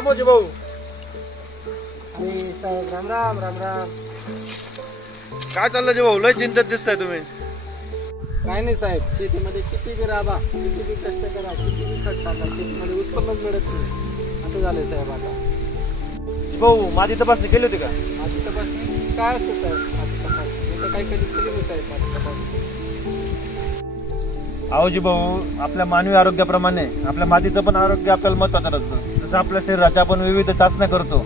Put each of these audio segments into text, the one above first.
रामोजी भाऊ. आणि साहेब राम राम राम राम. काय चाललं जी भाऊ, लय चिंतेत दिसताय तुम्ही. काय नाही साहेब, शेतीमध्ये किती बी राबा, किती बी कष्ट करा, किती बी खत टाका, शेतीमध्ये उत्पन्नच मिळत नाही. असं झालंय साहेब आता. भाऊ माती तपासणी केली होती का? माती तपासणी काय असतं साहेब? माती तपासणी मी तर काही कधी केली नाही साहेब माती तपासणी. अहो जी भाऊ, आपल्या मानवी आरोग्याप्रमाणे आपल्या मातीचं पण आरोग्य आपल्याला महत्त्वाचं असतं. जसं आपल्या शरीराच्या आपण विविध चाचण्या करतो,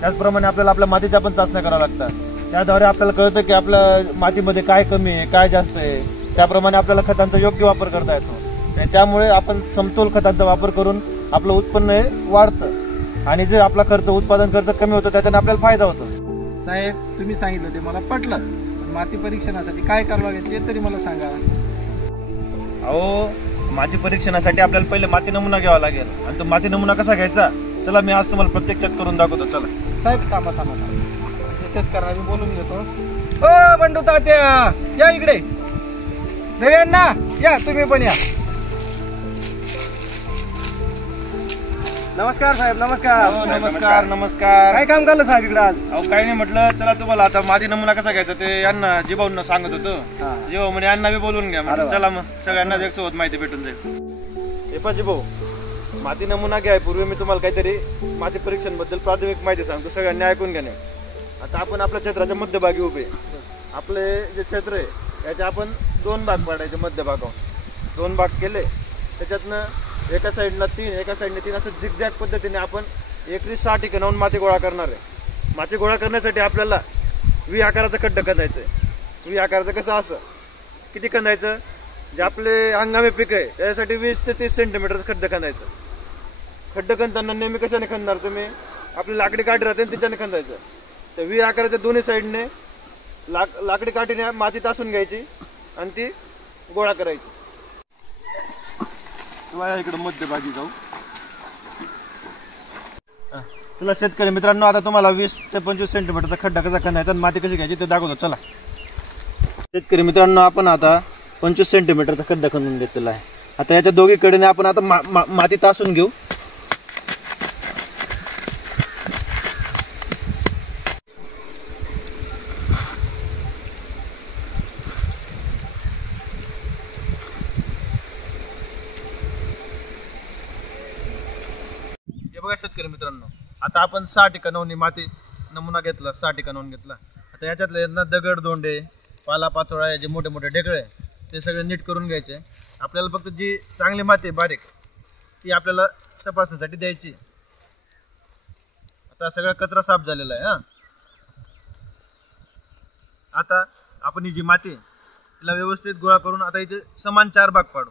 त्याचप्रमाणे आपल्याला आपल्या मातीच्या पण चाचण्या कराव्या लागतात. त्याद्वारे आपल्याला कळतं की आपल्या मातीमध्ये काय कमी आहे, काय जास्त आहे. त्याप्रमाणे आपल्याला खतांचा योग्य वापर करता येतो. त्यामुळे आपण समतोल खतांचा वापर करून आपलं उत्पन्न हे वाढतं आणि जे आपला खर्च, उत्पादन खर्च कमी होतो, त्याच्याने आपल्याला फायदा होतो. साहेब तुम्ही सांगितलं ते मला पटलं, पण माती परीक्षणासाठी काय करावं लागेल ते तरी मला सांगा. अहो, माती परीक्षणासाठी आपल्याला पहिले माती नमुना घ्यावा लागेल. आणि तो माती नमुना कसा घ्यायचा, चला मी आज तुम्हाला प्रत्यक्षात करून दाखवतो. चला साहेब थांबा थांबा थांबा, शेतकऱ्याला मी बोलून घेतो. ओ बंडू तात्या, या इकडे. देवेंना या, तुम्ही पण या. नमस्कार साहेब. नमस्कार. नमस्कार. नमस्कार. काय काम करलं साहेब इकडे आज? अहो काही नाही, म्हटलं चला तुम्हाला आता माती नमुना कसा घ्यायचा ते यांना जीभाऊंना सांगत होतो. जीभाऊ म्हणे यांना बी बोलून घ्या. म्हटलं चला मग सगळ्यांना एकसोबत माहिती भेटून जाईल. हे पा जीभाऊ, माती नमुना घ्याय पूर्वी मी तुम्हाला काहीतरी माती परीक्षणाबद्दल प्राथमिक माहिती सांगतो, सगळ्यांनी ऐकून घ्या. आता आपण आपल्या क्षेत्राच्या मध्यभागी उभे. आपले जे क्षेत्र आहे याचे आपण 2 भाग पाडायचे. मध्यभागावर 2 भाग केले, त्याच्यातनं एका साईडला 3, एका साईडने 3, असं झिगझॅग पद्धतीने आपण एकरी 6 ठिकाणाहून माती गोळा करणार आहे. माती गोळा करण्यासाठी आपल्याला व्ही आकाराचं खड्डं खंदायचं आहे. व्ही आकाराचं कसं, असं किती खंदायचं, जे आपले हंगामी पीक आहे त्याच्यासाठी 20 ते 30 सेंटीमीटरचं खड्डं खंदायचं. खड्डं खंदताना नेहमी कशाने खंदणार तुम्ही, आपली लाकडी काठी राहते त्याच्याने खंदायचं. तर व्ही आकाराच्या दोन्ही साईडने लाकडी काठीने माती तासून घ्यायची आणि ती गोळा करायची. इकडे मध्यभागी जाऊ. तुला शेतकरी मित्रांनो, आता तुम्हाला 20 ते 25 सेंटीमीटरचा खड्डा कसा खंदायचा आणि माती कशी घ्यायची ते दाखवतो. चला शेतकरी मित्रांनो, आपण आता 25 सेंटीमीटरचा खड्डा खंदून घेतलेला आहे. आता याच्या दोघीकडे आपण आता माती तासून घेऊ. बघा शेतकरी मित्रांनो, आता आपण 6 ठिकाणाहून माती नमुना घेतला, 6 ठिकाणाहून घेतला. आता याच्यातले दगड, दोंडे, पाला पाचोळा, जे मोठे मोठे ढेकळे ते सगळे नीट करून घ्यायचे. आपल्याला फक्त जी चांगली माती बारीक ती आपल्याला तपासण्यासाठी द्यायची. आता सगळा कचरा साफ झालेला आहे. आता आपण ही जी माती तिला व्यवस्थित गोळा करून आता हिचे समान 4 भाग पाडू.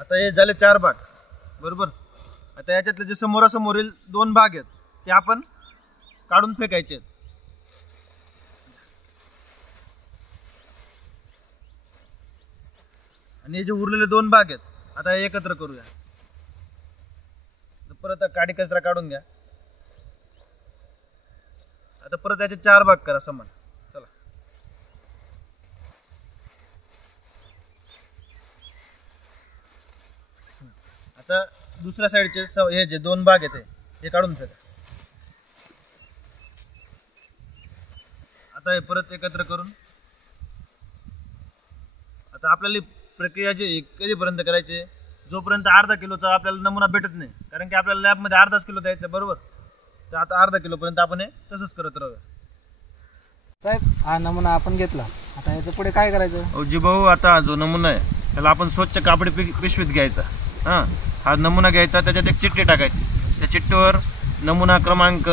आता हे झाले 4 भाग, बरोबर. आता याच्यातले जे समोरासमोरील 2 भाग आहेत ते आपण काढून फेकायचे आहेत. आणि हे जे उरलेले 2 भाग आहेत आता हे एकत्र करूया. परत काडी कचरा काढून घ्या. आता परत याचे 4 भाग करा समान. चला आता दुसऱ्या साईडचे हे जे 2 भाग आहेत हे काढून फेका. आता हे परत एकत्र करून आता आपल्याला प्रक्रिया जी कधीपर्यंत करायची, जोपर्यंत अर्धा किलोचा आपल्याला नमुना भेटत नाही. कारण की आपल्याला लॅबमध्ये अर्धाच किलो द्यायचं, बरोबर. तर आता अर्धा किलोपर्यंत आपण हे तसंच करत राहूया. साहेब हा नमुना आपण घेतला, आता याच्या पुढे काय करायचं? जी भाऊ, आता जो नमुना आहे त्याला आपण स्वच्छ कापडी पिशवीत घ्यायचा. हा नमुना घ्यायचा, त्याच्यात एक चिठ्ठी टाकायची. त्या चिठ्ठीवर नमुना क्रमांक,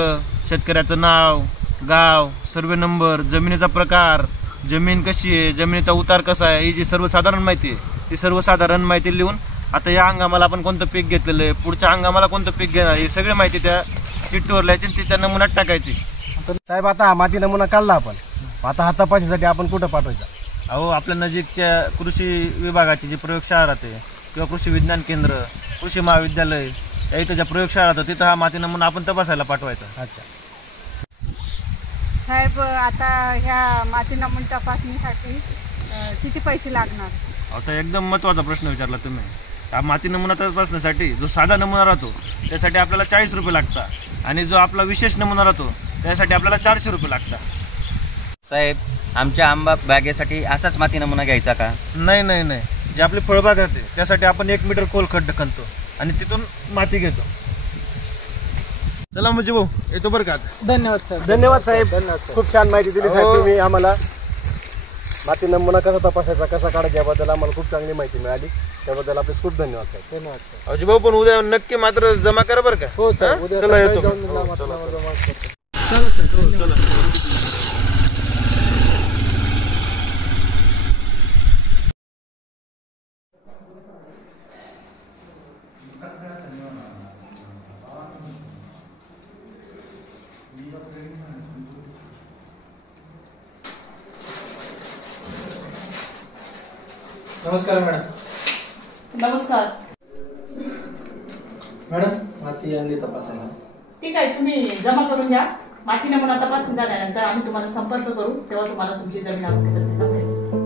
शेतकऱ्याचं नाव, गाव, सर्वे नंबर, जमिनीचा प्रकार, जमीन कशी आहे, जमिनीचा उतार कसा आहे, ही जी सर्वसाधारण माहिती आहे ती सर्वसाधारण माहिती लिहून आता या हंगामाला आपण कोणतं पीक घेतलेलं आहे, पुढच्या हंगामाला कोणतं पीक घेणार, ही सगळी माहिती त्या चिठ्ठीवर लिहायची ती त्या नमुन्यात टाकायची. साहेब आता माती नमुना काढला आपण, आता हा तपासणीसाठी आपण कुठं पाठवायचा? अहो, आपल्या नजीकच्या कृषी विभागाची जी प्रयोगशाळा राहते किंवा कृषी विज्ञान केंद्र, कृषी महाविद्यालय, या इथं ज्या प्रयोगशाळा राहतात तिथं हा माती नमुना आपण तपासायला पाठवायचा. अच्छा साहेब, आता ह्या माती नमुना तपासणीसाठी किती पैसे लागणार? आता एकदम महत्त्वाचा प्रश्न विचारला तुम्ही. हा माती नमुना तपासण्यासाठी जो साधा नमुना राहतो त्यासाठी आपल्याला 40 रुपये लागतात आणि जो आपला विशेष नमुना राहतो त्यासाठी आपल्याला 400 रुपये लागतात. साहेब, आमच्या आंबा बागेसाठी असाच माती नमुना घ्यायचा का? नाही नाही नाही, जे आपली फळबाग राहते त्यासाठी आपण 1 मीटर खोल खड्डा खणतो आणि तिथून माती घेतो. चला म्हणजे भाऊ येतो बरं का. धन्यवाद सर. धन्यवाद साहेब, खूप छान माहिती दिली साहेब तुम्ही आम्हाला. माती नमुना कसा तपासायचा, कसा काढायचा याबद्दल आम्हाला खूप चांगली माहिती मिळाली. त्याबद्दल आपले खूप धन्यवाद साहेब. धन्यवाद साहेब. अजी भाऊ पण उद्या नक्की मात्र जमा करा बरं का. हो सर, हा? उद्या चला येतो. जाऊन जमा करतो. नमस्कार मॅडम. नमस्कार. मॅडम माती आणली तपासायला. ठीक आहे, तुम्ही जमा करून द्या. माती नमुना तपासून झाल्यानंतर आम्ही तुम्हाला संपर्क करू, तेव्हा तुम्हाला तुमची जमीन आरोग्य पत्रिका मिळेल.